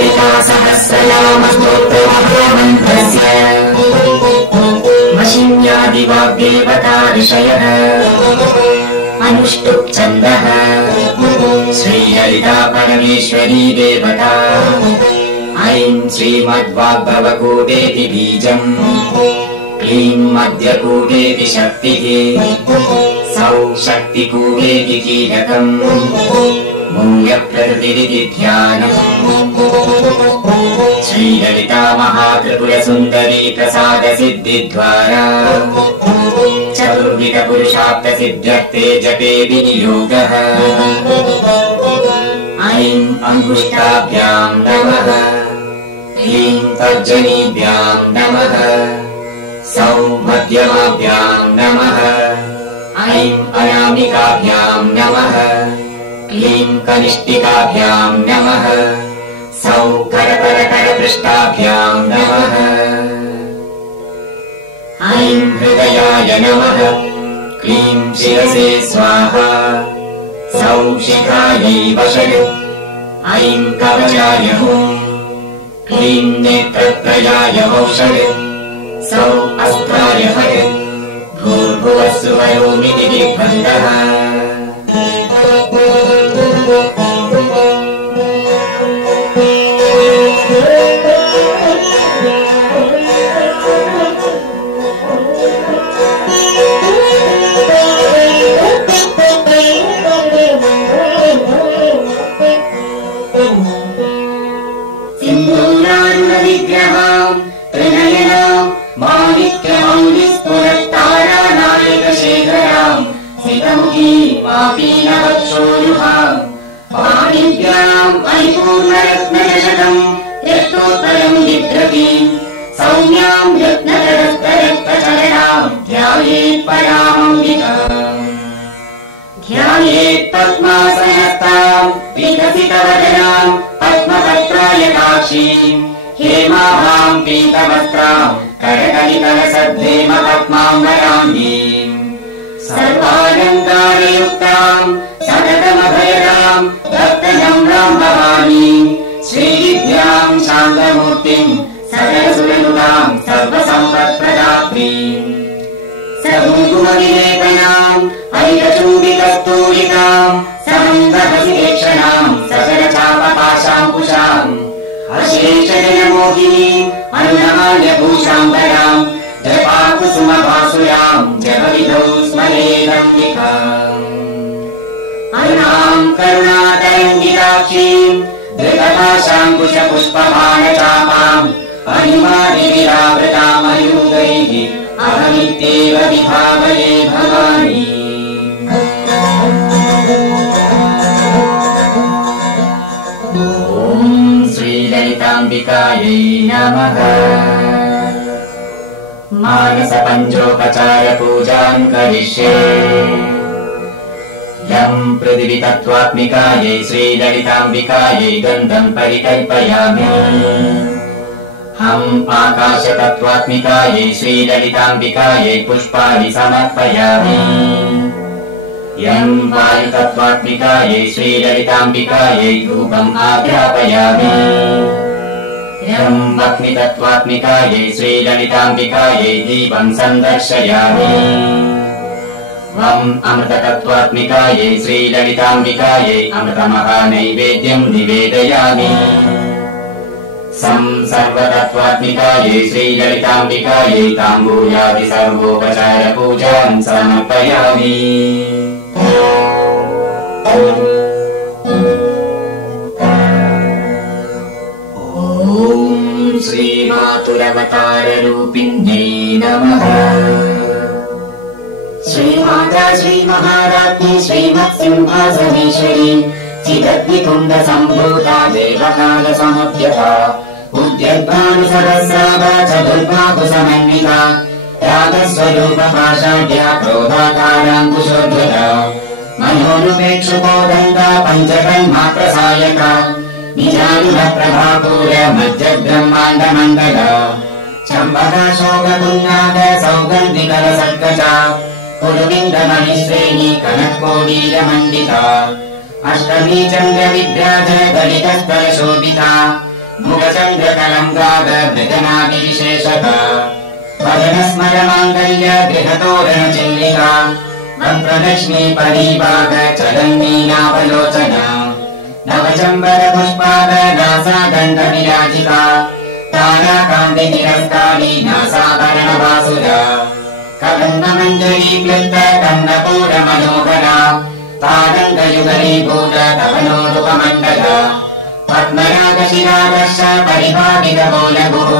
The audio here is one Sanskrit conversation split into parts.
ललिता सहस्रनाम स्तोत्रमहामन्त्रस्य वशिन्यादिवाग्देवता ऋषयः अनुष्टुप् छन्दः श्रीललिता परमेश्वरी देवता ऐं श्रीमद्वाग्भवकूटेति बीजम् क्लीं मध्यकूटेति शक्तिः सौ शक्तिकूटेति कीलकम् मूलप्रकृतिरिति ध्यानम् श्रीललिता महात्रिपुरसुन्दरी प्रसादसिद्धिद्वारा चतुर्विधपुरुषार्थसिद्ध्यर्थे जपे विनियोगः ऐं अङ्गुष्ठाभ्यां नमः ह्रीं तर्जनीभ्यां नमः सौ मध्यमाभ्यां नमः ऐं अनामिकाभ्यां नमः क्लीं कनिष्ठिकाभ्यां नमः सौ करपरकरपृष्ठाभ्यां नमः ऐं हृदयाय नमः क्लीं शिरसे स्वाहा सौ शिखायै वषट् ऐं कवचाय हुं क्लीं नेत्रत्रयाय वौषट् सौ अस्त्राय फट् भूर्भुवस्सुवरोमिति दिग्बन्धः पाणिभ्याम् परिपूर्णरत्नशतम् यत्तोत्तरम् बिभ्रतीम् सौम्याम् रत्नतरस्तरक्तचरणाम् ध्यायेत् परामम्बिकाम् ध्यायेत् पद्मासनस्ताम् विकसितवदनाम् पद्मपत्रायताक्षीम् हेमाभाम् पीतवस्त्राम् करकलितलसद्धेम पद्माम्बराङ्गीम् सर्वालङ्कारयुक्ताम् सततमभयदाम् भक्तनम्राम् भवानीम् श्रीविद्याम् शान्तमूर्तिम् सकलसुरनुताम् सर्वसम्पत्प्रदात्रीम् सकुङ्कुमविलेपनाम् ऐकचूडिकस्तूलिकाम् समन्तभसिलेक्षणाम् सकलचापपाशाङ्कुशाम् अशेषजनमोहिनीम् अन्नमाल्यभूषाम्बराम् जपाकुसुमभासुराम् जपविधौ स्मरेदम्बिकाम् अरुणाम् करुणातरङ्गिताक्षीम् धृतपाशाङ्कुशपुष्पबाणचापाम् अनिमादिविरावृताम् अयूगैः अहमित्येव विभावये भवानी ॐ श्रीललिताम्बिकायै नमः मानसपञ्चोपचार पूजाम् करिष्ये यम् पृथिवीतत्त्वात्मिकायै श्रीललिताम्बिकायै गन्धम् परिकल्पयामि हम् आकाशतत्त्वात्मिकायै श्रीललिताम्बिकायै पुष्पाणि समर्पयामि यम् वायुतत्त्वात्मिकायै श्रीललिताम्बिकायै धूपम् आज्ञापयामि यम् अग्नितत्त्वात्मिकायै श्रीललिताम्बिकायै दीपम् सन्दर्शयामि वम् अमृततत्त्वात्मिकायै श्रीललिताम्बिकायै अमृतमहानैवेद्यम् निवेदयामि सम् सर्वतत्त्वात्मिकायै श्रीललिताम्बिकायै ताम्बूलादि सर्वोपचार पूजाम् समर्पयामि श्रीमातुरवताररूपिण्यै नमः श्रीमाता श्रीमहाराज्ञी श्रीमत्सिंहासनेश्वरी चिदग्निकुण्डसम्भूता देवकालसमुद्यता उद्यद्भानुसहस्राभा चतुर्बाहुसमन्विता रागस्वरूपपाषाढ्या क्रोधाकाराङ्कुशोज्ज्वला मनोनुपेक्षुकोदण्डा पञ्चकन्मात्रसायका निजानुप्रभापूर मध्यब्रह्माण्डमण्डला चम्बकाशोकपुन्नाद सौगन्धिकलसर्गजा पुरुविन्दमणिश्रेणी कनकोडीरमण्डिता अष्टमी चन्द्रविभ्राज दलितस्तरशोभिता मुखचन्द्रकलङ्काद मृगनादिविशेषः वदनस्मरमाङ्गल्य गृहतोरणचिल्लिका वक्त्रलक्ष्मी परीभाग चलन्मीनावलोचन नवचम्बर पुष्पाद नासागण्डविराजिता ताराकान्ति निरस्तारी नासाभरणवासुर कदम्बमञ्जरी क्लृप्त कन्नपूर मनोहरा तारङ्गयुगलीभूत तवनोरुपमण्डल पद्मरागशिरादर्श परिभावितमूलभुः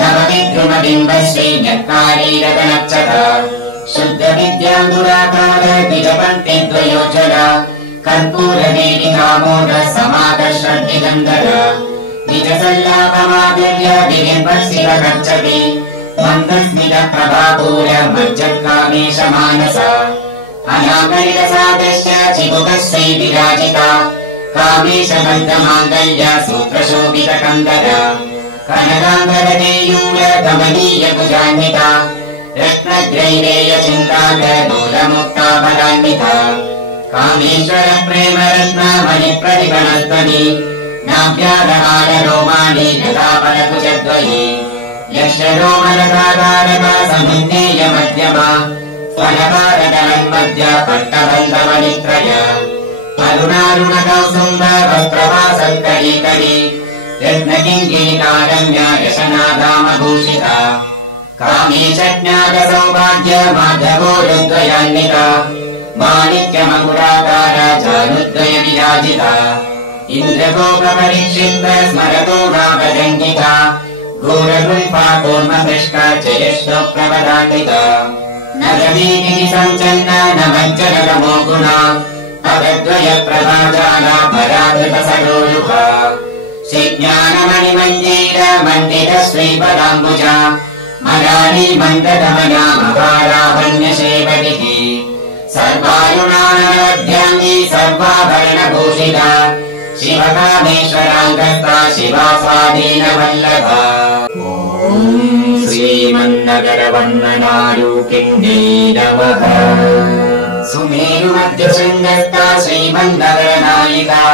नवविद्रुमबिम्बश्री न्यक्कारीरतनक्षत शुद्धविद्याङ्गुराकार द्विजपङ्क्तिद्वयोज्ज्वल कर्पूरवीरिकामोद समाकर्षद्दिगन्धर निजसल्लापमाधुर्य विनिर्भर्षिव गच्छति मन्दस्मितप्रभापूर मज्जत्कामेश मानस अनागरिकसादृश्य चिबुकश्री विराजिता कामेश बद्धमाङ्गल्य सूत्रशोभितकन्दर कनकाम्बरदेयूर कमनीय भुजान्विता रत्नग्रैरेय चिन्ताग्रदूलमुक्ता बलान्विता कामेश्वर प्रेम रत्न मणिप्रतिगणध्वनि नाभ्यारहार रोमाणि लतापलकुचद्वयि यश रोमलकाकारका समुन्नेय मध्यमा स्वरकारकलन्मध्य पट्टबन्धवनित्रय अरुणारुणकौसुम्ब वस्त्रवासत्करीकरी रत्नकिङ्किणिकारम्य यशनादामभूषिता कामेश ज्ञातसौभाग्य माधवोरुद्वयान्विता माणिक्यमकुराकार चारुद्वय विराजिता इन्द्रगोपपरीक्षित स्मरतोडाभजङ्गिका घोरगुल्फा कूर्मपृष्ठ जयश्लोकप्रवदान्विता नरवीति सञ्चन्न न मज्जनतमो गुणा पदद्वय प्रभाजाला पराधृतसरोरुहा श्रीज्ञानमणिमञ्जीर मण्डित श्रीपदाम्बुजा मरारी मन्ददमना महारावण्यशेवतिः सर्वारुणानवध्याङ्गी सर्वाभरणभूषिता शिवकामेश्वराङ्गस्ता शिवा स्वाधीनवल्लभा ॐ श्रीमन्नगरवर्णनारूपिण्यै नमः सुमेरुमध्यशृङ्गस्था श्रीमन्नगरनायिका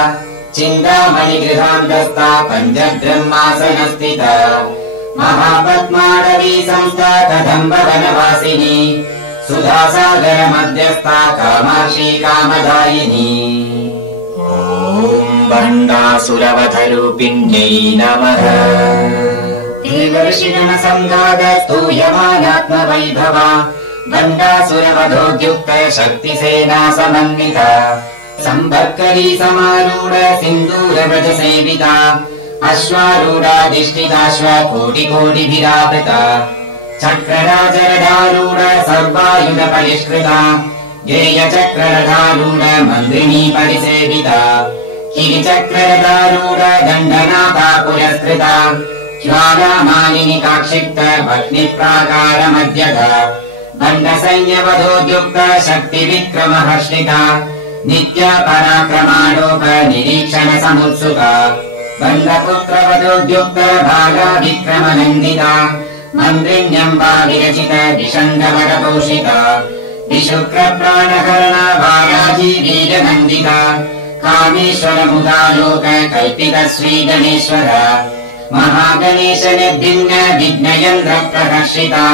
चिन्तामणिगृहान्तस्था पञ्चब्रह्मासनस्थिता महापद्माडवी संस्था कदम्बवनवासिनी सुधासागर मध्यस्था कामाक्षी कामदायिनी ॐ भण्डासुरवधरूपिण्यै नमः देवर्षिगणसङ्गाद स्तूयमानात्मवैभवा भण्डासुरवधोद्युक्त शक्तिसेना समन्विता सम्भर्करी समारूढ सिन्दूरव्रज सेविता अश्वारूढाधिष्ठिताश्व कोटिकोटिभिरावृता चक्रराजरधारूढ सर्वायुध परिष्कृता गेयचक्ररथारूढ मन्त्रिणी परिसेविता गिरिचक्ररथारूढ दण्डनाथा पुरस्कृता ज्वालामालिनि काक्षिप्त भग्निप्राकार मध्यगा दण्डसैन्यवधोद्युक्त शक्तिविक्रमहर्षिता नित्या पराक्रमालोक निरीक्षण समुत्सुका बन्धपुत्रवधोद्युक्त भागा विक्रमनन्दिता मन्त्रिण्यम्बा विरचित विषण्डवरपोषिता विशुक्रप्राणकर्ण भागाजी वीरनन्दिता कामेश्वर मुदालोक कल्पित श्रीगणेश्वर महागणेश निर्भिन्न विघ्नयन्द्र प्रहर्षिता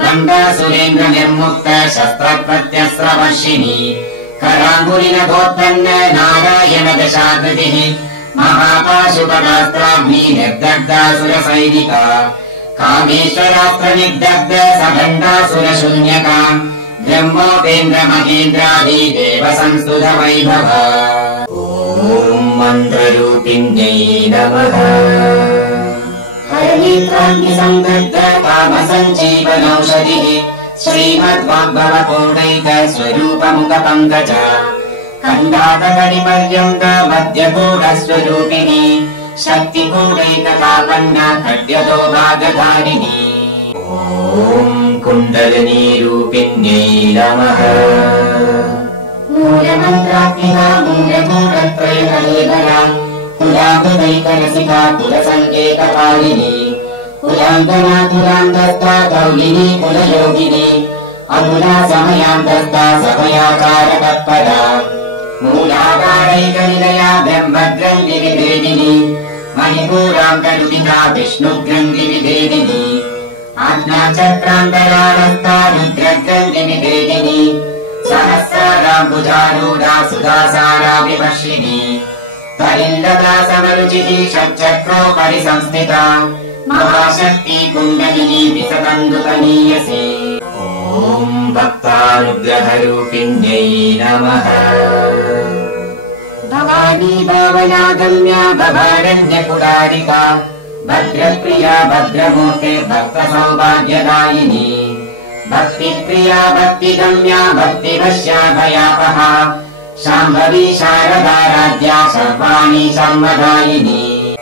बन्धासुरेन्द्र निर्मुक्त शस्त्रप्रत्यस्त्रवर्षिणी कराङ्गुलिनगोत्पन्न नारायण दशाकृतिः महापाशुपदास्त्राग्नि निर्दग्धासुरसैनिका कामेश्वरास्त्र निर्दग्ध सभण्डासुरशून्यका ब्रह्मोपेन्द्र महेन्द्रादि देव संस्तुत वैभव ॐ मन्त्ररूपिण्यै नमः हरनेत्राग्निसंदग्ध कामसञ्जीवनौषधिः श्रीमद्वाग्भवपूर्णैक स्वरूपमुखपङ्कज खण्डातकनिपर्यन्त मध्यगूढस्वरूपिणी शक्तिगूढैकतापन्न खड्यतो भागधारिणी ॐ कुण्डलिनीरूपिण्यै नमः मूलमन्त्रात्मिका मूलगूढत्रयकलेवरा कुलाङ्गदैकरसिका कुलसङ्केतकारिणी कुलाङ्गना कुलान्तस्था गौलिनी कुलयोगिनी अमुला समयान्तस्था समयाकारतत्परा मूलाकारैकनिलया ब्रह्मग्रन्थिविभेदिनी मणिपूरान्तरुदिता विष्णुग्रन्थिविभेदिनी आज्ञाचक्रान्तराळस्था रुद्रग्रन्थिविभेदिनी सहस्राम्बुजारूढा सुधासारा विवर्षिणी परिन्दता समरुचिः षट्चक्रोपरि संस्थिता महाशक्ति कुण्डलिनी विसतन्दुतनीयसे। ॐ भक्तानुग्रहरूपिण्यै नमः। भवानी भावनागम्या भवारण्यकुडारिका भद्रप्रिया भद्रमूर्ते भक्तसौभाग्यदायिनी भक्तिप्रिया भक्तिगम्या भक्तिवश्या भयापहा शाम्भवी शारदाराध्या सर्वाणि सम्मदायिनी। ॐ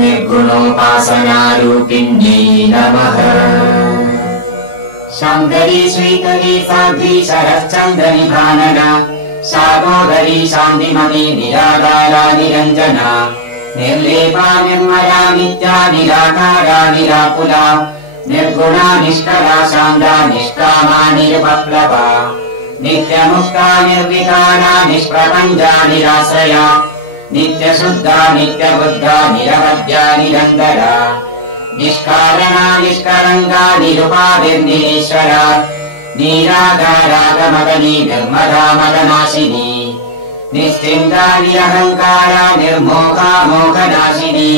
निर्गुणोपासनारूपिण्यै नमः। शाम्भवी श्रीकरी साध्वी शरश्चन्द्रनि भानना शागोदरी शान्तिमती निराधारा निरञ्जना निर्लेपा निर्मला नित्या निराकारा निराकुला निर्गुणा निष्कला शान्ता निष्कामा निरुपप्लवा नित्यमुक्ता निर्विकारा निष्प्रपञ्चा निराश्रया नित्यशुद्धा नित्यबुद्धा निरवद्या निरन्तरा निष्कारणा निष्कलङ्का निरुपाधिर्निरीश्वरा निराधारागमगनी निर्मला मदनाशिनी निश्चिन्ता निरहङ्कारा निर्मोहा मोहनाशिनी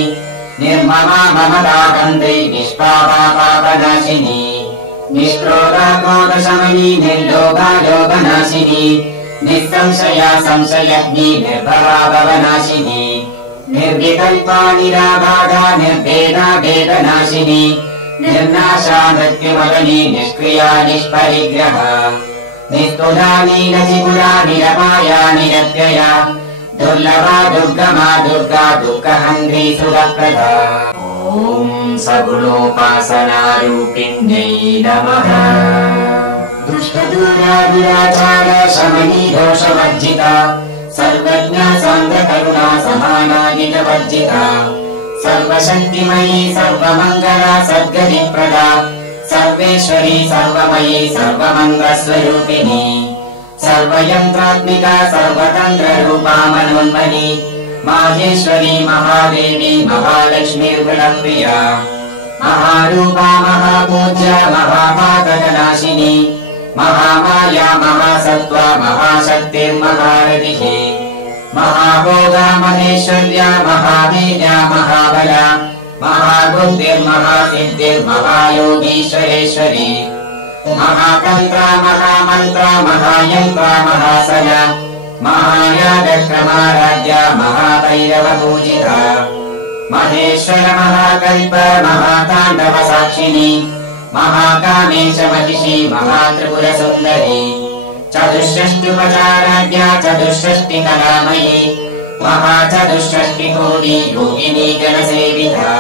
निर्ममा ममता बन्धे निष्पापा पापनाशिनी निष्क्रोधा क्रोधशमनी निर्लोभा लोभनाशिनी निःसंशया संशयज्ञी निर्भवा भवनाशिनी निर्विकल्पा निराबाधा निर्भेदा भेदनाशिनी निर्नाशा मृत्युमगनी निष्क्रिया निष्परिग्रहा निस्तुला नीलचिकुला निरपाया निरत्यया दुर्लभा दुर्गमा दुर्गा दुःखहन्त्री सुखप्रदा। ॐ सगुणोपासनारूपिण्यै नमः। दुष्टदूरा दुराचार शमनी दोषवर्जिता सर्वज्ञा सान्द्रकरुणा समानादिनवर्जिता सर्वशक्तिमयी सर्वमङ्गला सद्गतिप्रदा सर्वेश्वरी सर्वमयी सर्वमङ्गलस्वरूपिणी सर्वयन्त्रात्मिका सर्वतन्त्ररूपा मनोन्मनी माहेश्वरी महादेवी महालक्ष्मीर्गुणप्रिया महारूपा महापूज्या महापातकनाशिनी महामाया महासत्त्वा महाशक्तिर्महारथिः महाभोगा महेश्वर्या महावीर्या महाबला महाबुद्धिर्महासिद्धिर्महायोगीश्वरेश्वरी महातन्त्रा महामन्त्रा महायन्त्रा महासना महायागक्रमाराध्या महाभैरवपूजिता महेश्वर महाकल्प महाताण्डवसाक्षिणी महाकामेश महिषी महात्रिपुरसुन्दरी चतुष्षष्ट्युपचाराज्ञा चतुष्षष्टिकलामयी महाचतुष्षष्टिकोटि योगिनी जनसेविता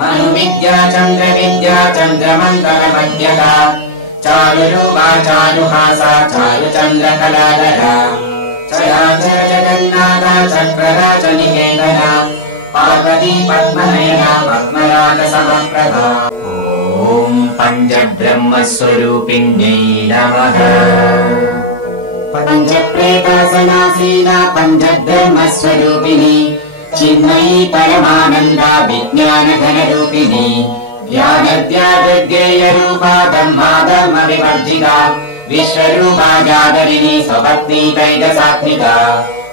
मनुविद्या चन्द्रविद्या चन्द्रमण्डलमध्यगा चारुरूपा चारुहासा चारुचन्द्रकलाधरा चराचर जगन्नाथा चक्रराज निकेतना पार्वती पद्मनयना पद्मरागसमप्रभा। ॐ पञ्चब्रह्मस्वरूपिण्यै नमः। पञ्चप्रेतासनासीना पञ्चब्रह्मस्वरूपिणी चिन्मयी परमानन्दा विज्ञानघनरूपिणी ज्ञानद्यागेयरूपा धर्मा धर्मविवर्जिता विश्वरूपा जागरिणी स्वपत्नी कैकसात्मिका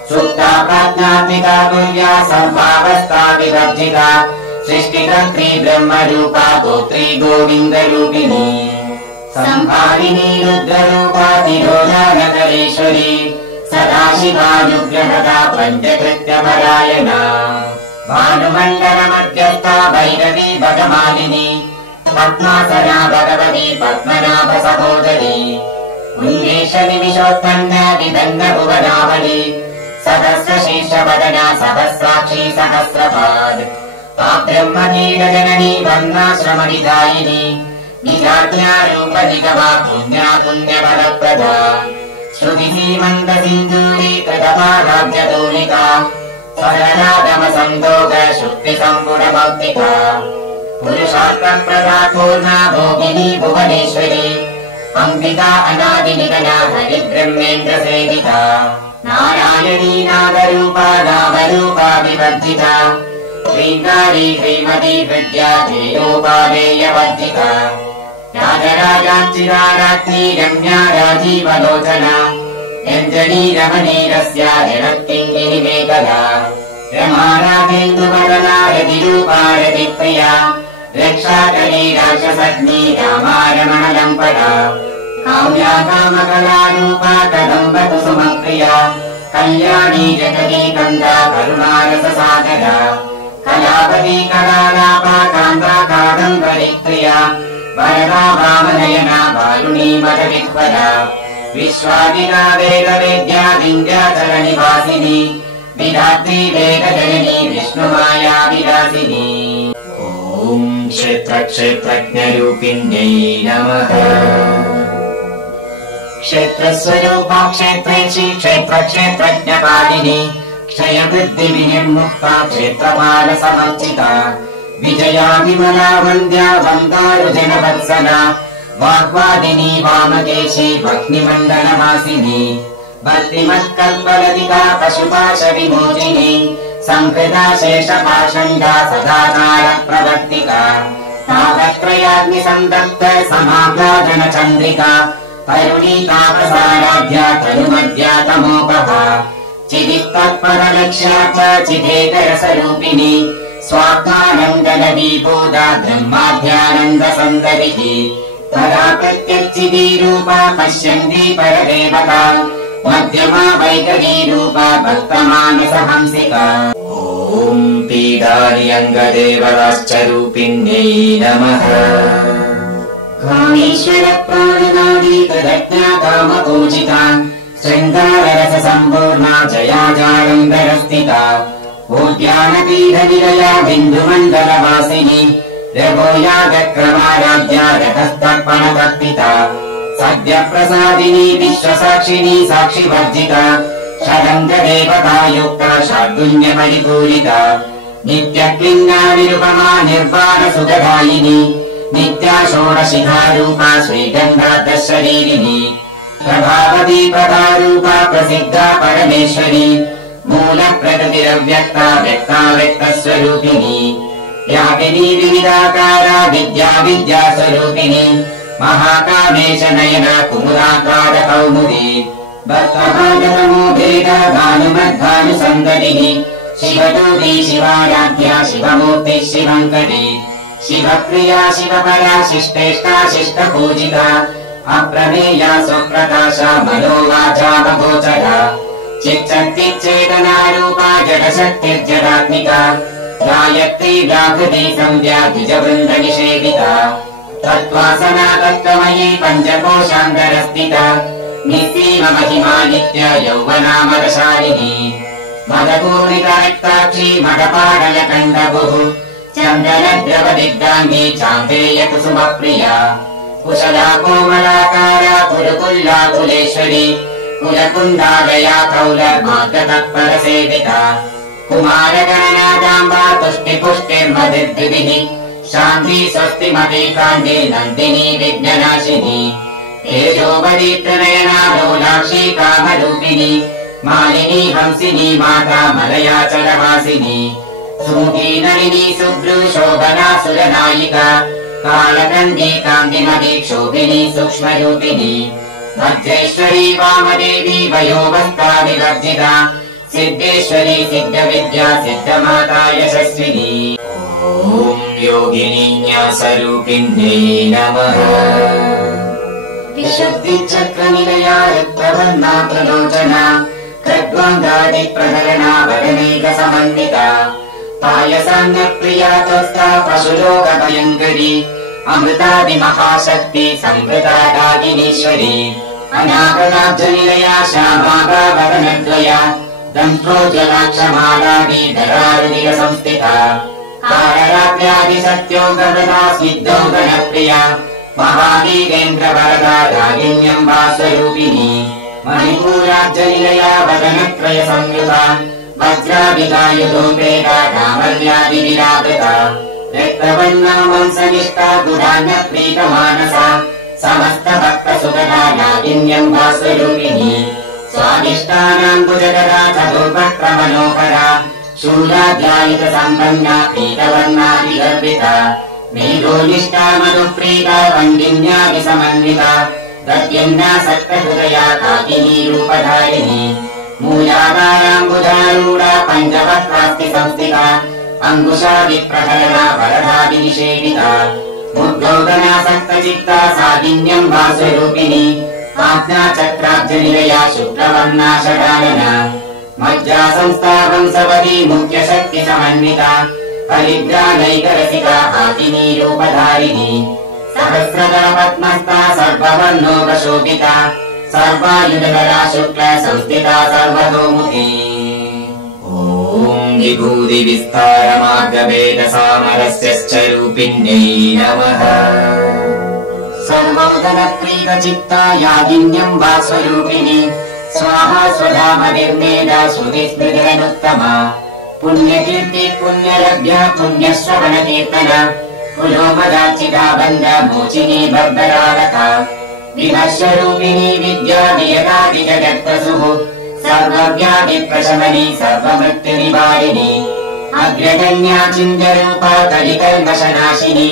सुप्ता प्राज्ञात्मिका तुर्या सर्वावस्था विवर्जिता सृष्टिकर्त्री ब्रह्मरूपा गोत्री गोविन्दरूपिणी संहारिणी रुद्ररूपा तिरोधानकरेश्वरी सदाशिवानुग्रहदा पञ्चकृत्यपरायणा भानुमण्डलमध्यस्था भैरवी भगमालिनी पद्मासना भगवती पद्मनाभ सहोदरी उन्मेष निमिषोत्पन्न विदन्न भुवनावली सहस्रशीर्षवदना सहस्राक्षी सहस्रपाद ब्रह्मकीटजननी वर्णाश्रमनिधायिनी निजाज्ञारूपनिगमा पुण्या पुण्यफलप्रदा श्रुतिसीमन्तसिन्दूरीकृतपाराज्यतोलिका सरलागमसन्दोग शुक्तिसम्पुटभक्तिका पुरुषार्थप्रदा पूर्णा भोगिनी भुवनेश्वरी अम्बिका अनादिनिगना हरिब्रह्मेन्द्रसेविता नारायणी नागरूपा नामरूपा विवर्जिता श्रीङ्गारी श्रीमती हृद्या धेयोपादेयवर्जिता राजराजार्चिराराज्ञी रम्या राजीवलोचना व्यञ्जनी रमणीरस्या जगत्किङ्गिनी मेकला रमा राजेन्दुवदना रतिरूपा रतिप्रिया रक्षाकरी राक्षसग्नी रामा रमणलम्पटा काम्या कामकलारूपा कदम्बतु सुमप्रिया कल्याणी जगती कन्दा करुणारससागरा कलापति कलालापा कान्ता कादम्बरिप्रिया वरदा वामनयना वारुणी मदविह्वला विश्वादिना वेदवेद्या विन्ध्याचलनिवासिनी विधात्री वेदजननी विष्णुमाया विलासिनी ॐ क्षेत्रक्षेत्रज्ञरूपिण्यै नमः क्षेत्रस्वरूपा क्षेत्रेशी क्षेत्रक्षेत्रज्ञपालिनी क्षयवृद्धिविनिर्मुक्ता क्षेत्रपालसमर्चिता विजया विमला वन्द्या वन्दारुजनवत्सला वाग्वादिनी वामकेशी भक्तिमण्डलवासिनी भक्तिमत्कल्पलतिका पशुपाशविमोचिनी संहृता शेषपाषण्डा सदाचारप्रवर्तिका तापत्रयाग्निसन्दग्ध समाह्लादनचन्द्रिका तरुणीतापसाराध्या तनुमद्या तमोपहा चिदित्तत्परलक्ष्या च चिदेकरसरूपिणी स्वार्थानन्दलवीभूता ब्रह्माध्यानन्दसन्दरिः तदा प्रत्यक्षिदीरूपा पश्यन्ती परदेवता मध्यमा वैकरीरूपा भक्तमानसहंसिका ॐ पीडानि अङ्गदेवताश्च रूपिण्यै नमः कामेश्वरप्राणनाडी तदज्ञा कामपूजिता शृङ्गाररससम्पूर्णा जयाजालम्बरस्थिता उद्यानपीठनिलया बिन्दुमण्डलवासिनी रघोयागक्रमाराध्या रथस्तर्पणतर्पिता सद्यप्रसादिनी विश्वसाक्षिणी साक्षिवर्जिता षडङ्गदेवतायुक्ता शार्दुल्यपरिपूरिता नित्यक्लिङ्गा निरुपमा निर्वाणसुखदायिनी नित्या षोडशिखारूपा श्रीगन्धादशरीरिणी प्रभावती प्रभारूपा प्रसिद्धा परमेश्वरी मूलप्रकृतिरव्यक्ता व्यक्ता व्यक्तस्वरूपिणी व्यापिनी विविधाकारा विद्या विद्यास्वरूपिणी महाकामेश नयना कुमुदाकारकौमुदी भक्तभागतमो भेदा भानुमद्भानुसन्दतिः शिवदूती शिवाराध्या शिवमूर्तिः शिवङ्करी शिवप्रिया शिवपरा शिष्टेष्टा शिष्टपूजिता अप्रमेया स्वप्रकाशा मनोवाचामगोचरा चिच्चक्तिच्चेतनारूपा जडशक्तिर्जडात्मिका गायत्री व्याहृती संध्या द्विजवृन्दनिषेविता तत्त्वासना तत्त्वमयी पञ्चकोशान्तरस्थिता निःसीममहिमा नित्या यौवनामरशालिनी मदपूर्णिकरक्ताक्षी मदपाडलकण्डभुः चन्दनद्रवदिग्धाङ्गी चान्देयकुसुमप्रिया कुशला कोमलाकारा कुलकुल्ला कुलेश्वरी कुलकुन्दालया कौलर्मार्गतत्परसेविता कुमारगणनादाम्बा तुष्टिपुष्टिर्मदिर्द्विभिः शान्ति स्वस्तिमती कान्ति नन्दिनी विघ्ननाशिनी तेजोवदीप्तनयना लोलाक्षी कामरूपिणी मालिनी हंसिनी माता मलयाचलवासिनी सुमुखी नलिनी सुभ्रू शोभना सुरनायिका कालकण्डी कान्तिमती क्षोभिनी सूक्ष्मरूपिणी मध्येश्वरी वामदेवी वयोवस्था विवर्जिता सिद्धेश्वरी सिद्धविद्या सिद्धमाता यशस्विनी ॐ योगिनी न्यासरूपिण्यै नमः विशुद्धिचक्रनिलया रक्तवर्णा प्रलोचना खड्वाङ्गादिप्रहरणा वदनैकसमन्विता पायसान्नप्रिया त्वस्ता पशुलोकभयङ्करी अमृतादिमहाशक्ति संवृता डाकिनीश्वरी अनागताब्जनिलया श्यामाभावदनद्वया दंष्ट्रोज्ज्वलाक्षमालाभिधरारुधिरसंस्थिता काररात्र्यादिसत्योगवृता स्निग्धौगणप्रिया महावीरेन्द्रवरदा रागिण्यम्बास्वरूपिणी मणिपूराब्जनिलया वदनत्रयसंयुता वज्राभिधायुधोपेता कामल्यादिविरावृता रक्तवर्णा वंशनिष्ठा गुणान्यप्रीतमानसा समस्तभक्तसुगदा नागिन्यम्बास्वरूपिणी स्वादिष्टानां भुजगदा चतुर्वक्त्रमनोहरा शूलाध्यायित सम्पन्ना पीतवर्णाभिगर्भिता मेघोनिष्ठा मधुप्रीता वन्दिन्याभिसमन्विता दद्यन्ना सत्तहृदया काकिनी रूपधारिणी मूलाकाराम्बुधारूढा पञ्चवक्त्रास्ति संस्थिता अङ्कुशा विप्रहरणा वरदादिनिषेविता मुद्गौतनासक्तचित्ता सागिन्यम् वासरूपिणी आज्ञा चक्राब्जनिलया शुक्लवर्णा षडानना मज्जा संस्था वंशवती मुख्यशक्तिसमन्विता परिग्रानैकरसिका हाकिनी रूपधारिणी सहस्रदा पद्मस्था सर्ववर्णोपशोभिता सर्वायुधकरा शुक्ल संस्थिता सर्वतोमुखी ॐ विभूतिविस्तारमार्गभेदसामरस्यश्च रूपिण्यै नमः सर्वोदनप्रीतचित्ता यागिन्यम् वा स्वरूपिणी स्वाहा स्वधा मदिर्मेधा श्रुतिस्मृतिरनुत्तमा पुण्यकीर्ति पुण्यलभ्या पुण्यश्रवणकीर्तन कुलोमदाचिता बन्ध मोचिनी बद्धरालका विमर्शरूपिणी विद्या वियतादिजगत्प्रसुः सर्वव्याधिप्रशमनी सर्वमृत्युनिवारिणी अग्रगण्या चिन्त्यरूपा कलिकल्मषनाशिनी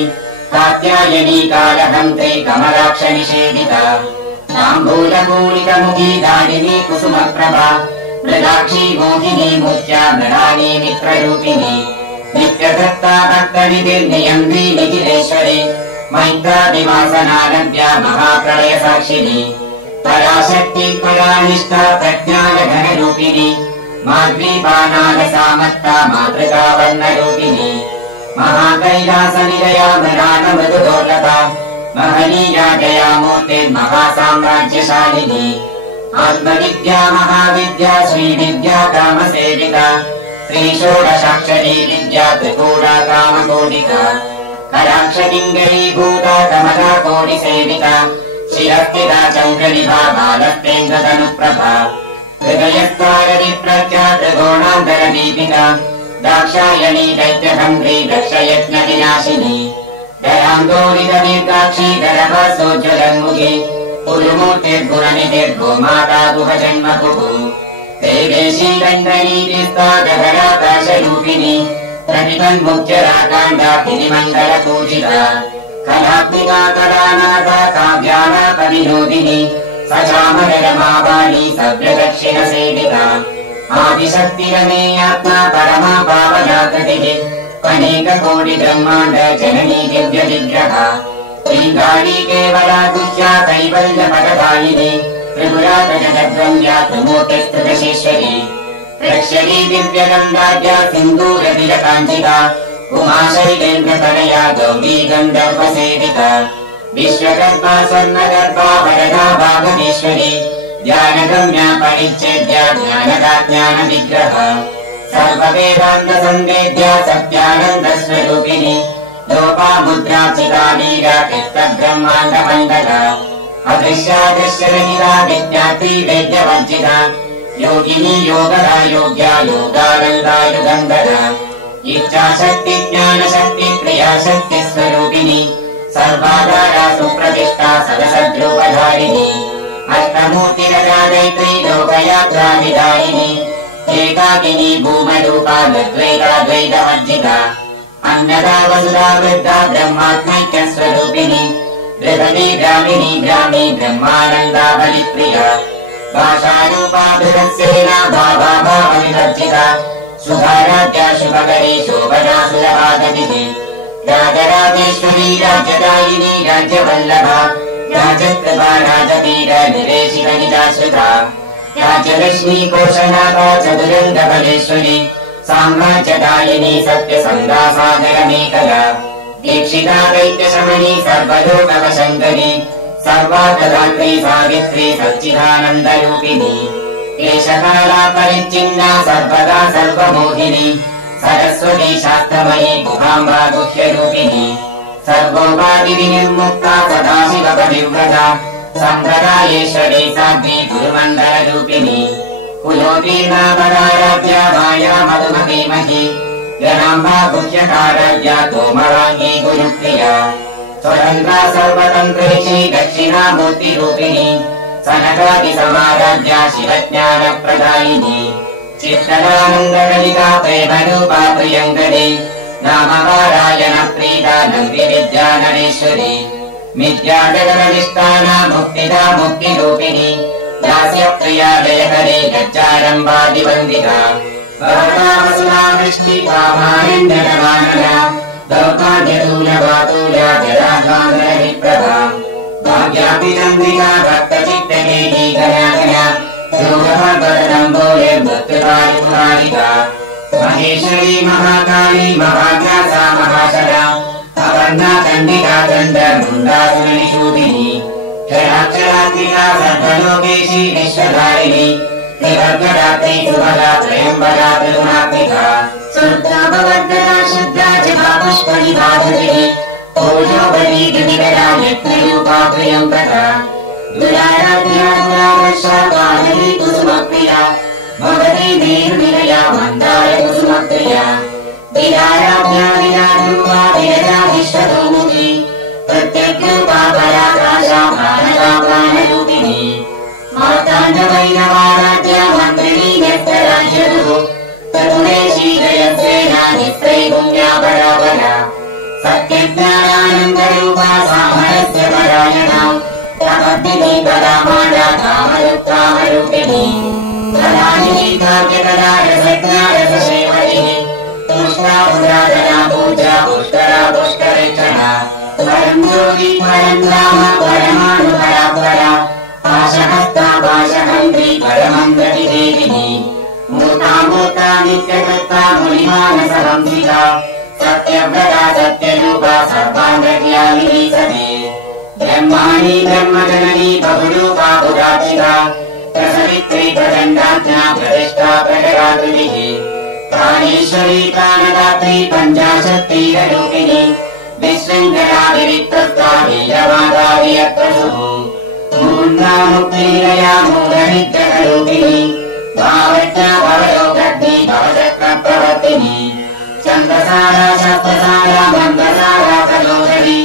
कात्यायनी कालहन्त्री कमलाक्षनिषेविता ताम्बूलपूरितमुखी दारिणी कुसुमप्रभा मृगाक्षी मोहिनी मुख्या मृणानी मित्ररूपिणी नित्यदत्ता भक्तनिधिर्नियन्त्री निखिलेश्वरी मैत्रादिवासनानव्या महाप्रलय साक्षिणी पराशक्ति परानिष्ठा प्रज्ञानघनरूपिणी माद्रीपानादसामत्ता मातृका वर्णरूपिणी महाकैलासनिलया मृणानमृदुदोर्लता महनीया जया मूर्तिर्महासाम्राज्यशालिनी आत्मविद्या महाविद्या श्रीविद्या कामसेविता श्रीषोडशाक्षरी विद्या त्रिपुरा कामकोटिका कलाक्षकिङ्करीभूता कमला कोटिसेविता शिरस्थिता चौकलिभा बालस्तेन्द्रतनुप्रभा हृदयस्तारविप्रख्या त्रिकोणान्तरदीपिका दाक्षायणी दैत्यहङ्ग्री दक्षयज्ञविनाशिनी दयान्दोलितदीर्घाक्षी दरभासोज्ज्वलन्मुखी पुरुमूर्तिर्गुणनिधिर्गोमाता गुहजन्मकुः देवेशी दण्डनीतिस्ता दहराकाशरूपिणी प्रतिपन्मुख्यराकाण्डा पिनिमण्डलपूजिता कलात्मिका कलानाथा काव्यालापविनोदिनी सचामरमावाणी सव्यदक्षिणसेविता आदिशक्तिरमेयात्मा परमा पावनाकृतिः अनेककोटि ब्रह्माण्ड जननी दिव्यविग्रहा श्रीकाली केवला गुह्या कैवल्यपददायिनी त्रिपुरा जगद्रम्या त्रिमूर्तिस्तुतशेश्वरी प्रक्षरी दिव्यगन्धाढ्या सिन्दूरतिलकाञ्चिता उमाशैलेन्द्रतनया गौरी गन्धर्वसेविता विश्वकर्मा स्वर्णगर्भा वरदा भागवेश्वरी ज्ञानगम्या परिच्छेद्या ज्ञानदाज्ञानविग्रहा सर्ववेदान्तसंवेद्या सत्यानन्दस्वरूपिणी लोपामुद्रार्चिता लीला चित्तब्रह्माण्डमण्डला अदृश्यादृश्यरहिता विद्यार्थी वेद्यवञ्चिता योगिनी योगदा योग्या योगानन्दा युगन्धरा इच्छाशक्ति ज्ञानशक्ति क्रियाशक्ति स्वरूपिणी सर्वाधारा सुप्रतिष्ठा सदसद्रूपधारिणी अष्टमूर्तिरजा दैत्री लोकयात्राविदायिनी एकाकिनी भूमरूपा द्वैताद्वैतवर्जिता अन्नदा वसुधा वृद्धा ब्रह्मात्मैक्यस्वरूपिणी बृहती ग्रामिणी ग्रामी ब्रह्मानन्दा बलिप्रिया भाषारूपा बृहत्सेना भावा भावविवर्जिता सुधाराध्या शुभकरी शोभना सुलभागतिः राजराजेश्वरी राज्यदायिनी राज्यवल्लभा राजकृपा राजवीर निवेशितनिजाश्रिता राजलक्ष्मी कोशनाथा चतुरङ्गबलेश्वरी साम्राज्यदायिनी सत्यसन्धा सागरमेखला दीक्षिता दैत्यशमनी सर्वलोकवशङ्करी सर्वार्थदात्री सावित्री सच्चिदानन्दरूपिणी केशकाला परिच्छिन्ना सर्वदा सर्वमोहिनी सरस्वती शास्त्रमयी गुहाम्बा गुह्यरूपिणी सर्वोपाधिविनिर्मुक्ता सदाशिवपतिव्रता सम्प्रदायेश्वरी साध्वी गुरुमण्डलरूपिणी कुलोतीर्णा पराराध्या माया मधुमतीमही जनाम्बा गुह्यकाराध्या कोमलाङ्गी गुरुप्रिया स्वतन्त्रा सर्वतन्त्रेशी दक्षिणामूर्तिरूपिणी सनकादिसमाराध्या शिवज्ञानप्रदायिनी चित्तदानन्दकलिका प्रेमरूपा प्रियङ्करी नामपारायण प्रीता नन्दिविद्यानरेश्वरी मिथ्याजगदधिष्ठाना मुक्तिदा मुक्तिरूपिणी दास्यप्रिया जयहरे गच्चारम्भादिवन्दिता भवतामसुरावृष्टिकामारिण्यवानरा दौर्भाग्यतूलवातूला जराधानविप्रभा भाग्यापि चन्द्रिका भक्तचित्तकेली घनाघना योगभगवदम्बोले मृत्युवायुपुरारिका महेश्वरी महाकाली महाव्यासा महाशरा अवर्णा चण्डिका चण्डमुण्डासुरनिशूदिनी क्षराक्षरात्मिका सर्वलोकेशी विश्वधारिणी त्रिवर्गरात्रि सुभगा त्रयम्बरा त्रिगुणात्मिका शुद्धा भवद्गदा शुद्धा जपा पुष्पणि बाधुरिः ओजोबली गिरिवरा यत्नरूपा प्रियङ्करा दुराराध्या दुरावर्षा कालनी कुसुमप्रिया भवती देवनिलया मन्दार कुसुमप्रिया विराराध्या विरारूपा विरजा विश्वतोमुखी प्रत्यग्रूपा पराकाशा प्राणगा प्राणरूपिणी मार्ताण्डवैरवाराध्या मन्त्रिणी यत्तराज्यरुः तरुणेशी जयसेना निस्त्रैगुण्या परापरा सत्यज्ञानानन्दरूपा सामरस्य परायणा तपद्दिनी परामाणा कामरुक्कामरूपिणी प्रधानिनी काव्यकला रसज्ञा रससेवनिः तुष्टा पुरातना पूजा पुष्करा पुष्करेक्षणा परं योगी परं राम परमाणु परापरा पाशहस्ता पाशहन्त्री परमन्त्रविदेहिनी मूर्ता मूर्ता नित्यकृता मुनिमानसहंसिका सत्यव्रता सत्यरूपा सर्वान्तर्यामिनी सती ब्रह्माणी ब्रह्मजननी बहुरूपा पुराचिका प्रसवित्री प्रचण्डाज्ञा प्रतिष्ठा प्रजगातुलिः प्राणेश्वरी प्राणदात्री पञ्चाशत्तीररूपिणी विशृङ्खला विविक्तस्था वीरमाता वियत्प्रसुः मूर्धा मुक्तिनिलया मूलनिग्रहरूपिणी भावज्ञा भवयोगग्नि भवचक्रप्रवर्तिनी चन्द्रसारा शस्त्रसारा मन्दसारा कलोदरी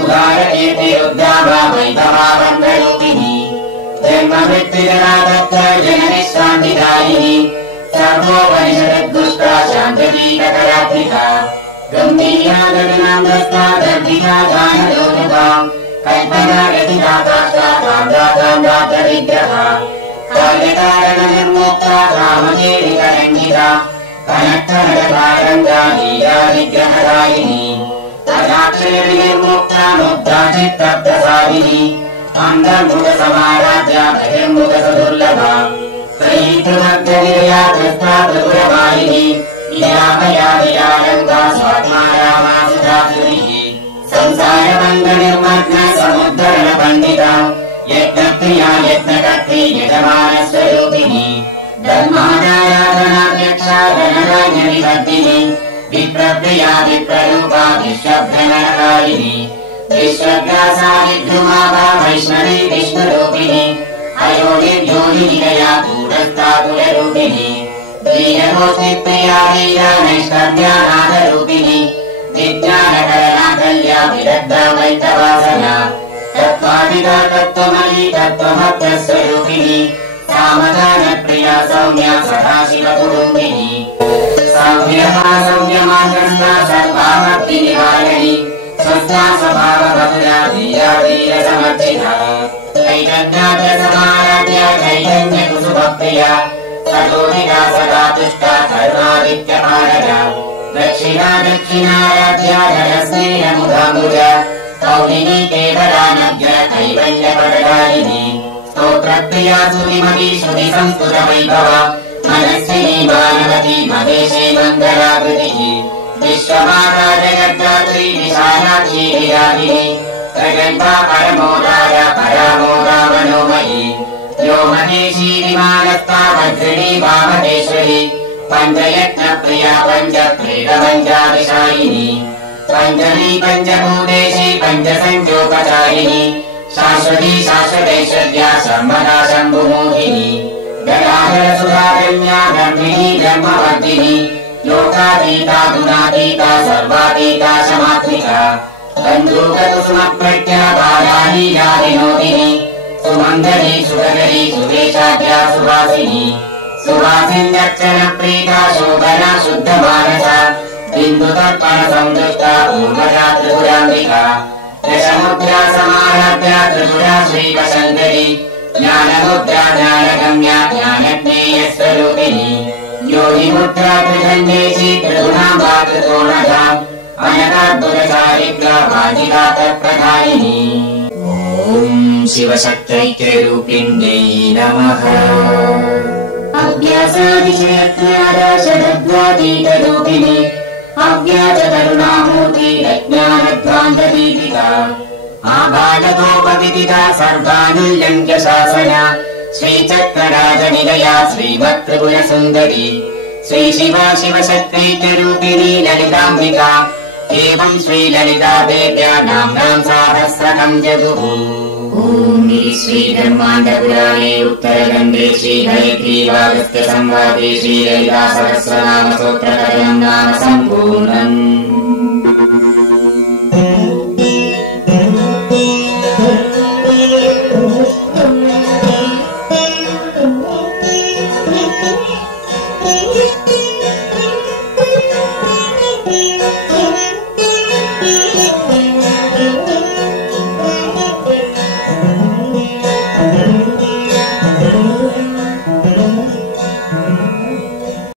उदारकीर्तिरुद्धावा वैभवा वन्द्ररूपिणी जन्ममृत्युजरातत्र जननिःशान्तिदायिनी सर्वोपनिषदुष्टा शान्तिकरात्मिका गम्भीरा गगनाम्रस्था दर्भिका गानलोलुका कल्पना रतिदाता कान्दाकान्दातविग्रहा कार्यकारणनिर्मुक्ता कामकेलिकरञ्जिता कनक्कनटकारङ्गा लीला विग्रहदायिनी अदाक्षरविनिर्मुक्ता मुग्धा चित्तप्रसादिनी अन्धमुखसमाराध्या बहिर्मुखसदुर्लभा त्रयीतृमग्गनिलया कृष्णा त्रिपुरवाहिनी लीलामयादियालङ्का स्वात्मा रामा सुधासुरिः संसारबन्धनिर्मग्न समुद्धरणपण्डिता यज्ञप्रिया यज्ञकर्त्री यजमानस्वरूपिणी धर्मादाराधनाध्यक्षा धनधान्यविवर्धिनी विप्रप्रिया विप्ररूपा विश्वभ्रमणकारिणी विश्वव्यासा विद्रुमाभा वैष्णवी विष्णुरूपिणी अयोनिर्योनिनिलया दूरस्था कुलरूपिणी वीरगोष्ठिप्रिया वीरा नैष्कर्म्यानाथरूपिणी विज्ञानकरणाकल्या विरग्धा वैतवासना तत्त्वादिता तत्त्वमयी तत्त्वमप्यस्वरूपिणी सामदानप्रिया सौम्या सदाशिवकुटुम्बिनी सौम्यमा सौम्यमाग्रस्ता सर्वामप्तिनिवारिणी स्वस्था स्वभावमधुरा धीरा वीरसमर्चिता चैतन्याद्यसमाराध्या चैतन्यकुसुमप्रिया सतोदिता सदा तुष्टा धर्मादित्यपारजा दक्षिणा दक्षिणाराध्या धनस्नेहमुधाम्बुजा कौलिनी केवलानद्य कैवल्यपददायिनी स्तोत्रप्रिया सुरिमती श्रुतिसंस्तुतवैभवा मनस्विनी मानवती महेशे मङ्गलाकृतिः विश्वमाता जगद्धात्री विशालाक्षी विरागिनी प्रगल्भा परमोदारा परामोदा मनोमयी व्योमकेशी विमानस्था वज्रिणी वामकेश्वरी पञ्चयज्ञप्रिया पञ्चप्रेतपञ्चाभिशायिनी पञ्चमी पञ्चभूतेशी पञ्चसंख्योपचारिणी शाश्वती शाश्वतेश्वर्या सर्वदा शम्भुमोहिनी गदाधरसुधारण्या ब्रह्मिणी ब्रह्मवर्धिनी लोकातीता गुणातीता सर्वातीता समात्मिका बन्धूककुसुमप्रज्ञा बालाहीया विनोदिनी सुमङ्गली सुरगरी सुवेशाद्या सुवासिनी सुवासिन्यर्चन प्रीता शोभना शुद्धमानसा बिन्दुतर्पण संदुष्टा ऊर्वशा त्रिपुराम्बिका दशमुद्रा समाराध्या त्रिपुरा श्रीवशङ्करी ज्ञानमुद्रा ज्ञानगम्या ज्ञानज्ञेयस्वरूपिणी योगिमुद्रा त्रिखण्डेशी त्रिगुणाम्बा त्रिकोणधा अनताद्भुतचारित्रा वाजिका तत्प्रधायिनी ॐ शिवशक्त्यैक्यरूपिण्यै नमः अव्यासादिशयज्ञादाशरद्वादीतरूपिणी अव्याजकरुणामूर्ति अज्ञानध्वान्तदीपिका आबालकोपविदिता सर्वानुल्यङ्क्य शासना श्रीचक्रराजनिलया श्रीमत्त्रिपुरसुन्दरी श्रीशिवा शिवशक्त्यैक्यरूपिणी ललिताम्बिका एवं श्रीललिता देव्या नाम्नां सहस्रकं जगुः ॐ श्रीब्रह्माण्डपुराणे उत्तरखण्डे श्रीहयग्रीवागस्त्यसंवादे श्रीललिता सहस्रनामस्तोत्रकथनं